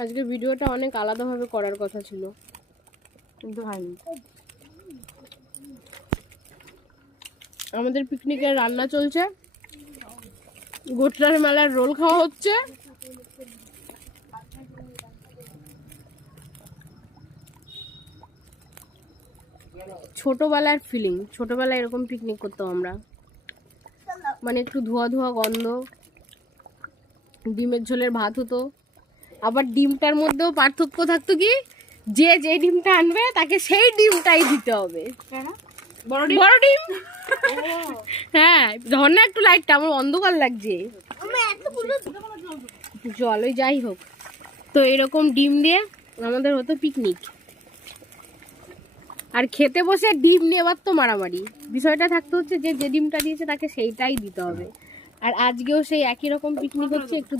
আজকে ভিডিওটা অনেক আলাদাভাবে করার কথা ছিল, কিন্তু হয়নি। আমাদের পিকনিকের রান্না চলছে, গোটলার মেলার রোল খাওয়া হচ্ছে। ছোটবেলার ফিলিং, ছোটবেলায় এরকম পিকনিক করতাম আমরা, মানে একটু ধোয়া ধোয়া গন্ধ, ডিমের ঝোলের ভাত হতো। আবার ডিমটার মধ্যেও পার্থক্য থাকতো কি, যে যে ডিমটা আনবে তাকে সেই ডিমটাই দিতে হবে। বড় ডিম। হ্যাঁ, ধর না একটু লাইটটা, আমার অন্ধকার লাগছে। জল ওই যাই হোক, তো এরকম ডিম দিয়ে আমাদের হতো পিকনিক। আর খেতে বসে ডিম নেবার তো মারামারি, বিষয়টা থাকতে হচ্ছে যে যে ডিমটা দিয়েছে তাকে সেইটাই দিতে হবে। আর আজকেও সেই একই রকম পিকনিক হচ্ছে, একটু